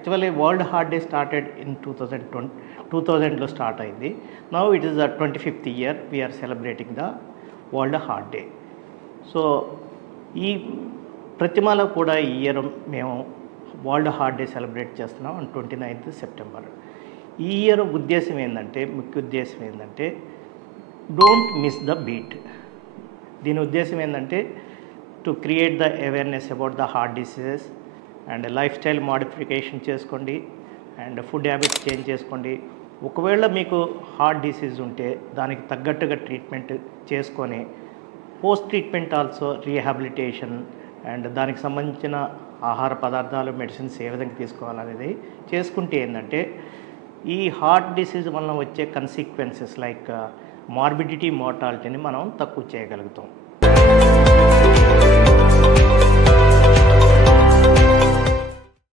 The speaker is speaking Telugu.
Actually world heart day started in 2000లో స్టార్ట్ అయింది. Now it is the 25th year we are celebrating the world heart day. So ఈ ప్రతిమలో కూడా ఈ ఇయర్ మేము వరల్డ్ హార్ట్ డే సెలబ్రేట్ చేస్తున్నాం ఆన్ 29th సెప్టెంబర్. ఈ ఇయర్ ఉద్దేశం ఏంటంటే, ముఖ్య ఉద్దేశం ఏంటంటే డోంట్ మిస్ ద బీట్. దీని ఉద్దేశం ఏంటంటే to create the awareness about the heart diseases and life style modification చేసుకోండి అండ్ ఫుడ్ హ్యాబిట్స్ చేంజ్ చేసుకోండి. ఒకవేళ మీకు హార్ట్ డిసీజ్ ఉంటే దానికి తగ్గట్టుగా ట్రీట్మెంట్ చేసుకొని post treatment also rehabilitation and దానికి సంబంధించిన ఆహార పదార్థాలు మెడిసిన్స్ ఏ విధంగా తీసుకోవాలనేది చేసుకుంటే ఏంటంటే ఈ హార్ట్ డిసీజ్ వలన వచ్చే కన్సిక్వెన్సెస్ లైక్ మార్బిడిటీ, మోర్టాలిటీని మనం తక్కువ చేయగలుగుతాం.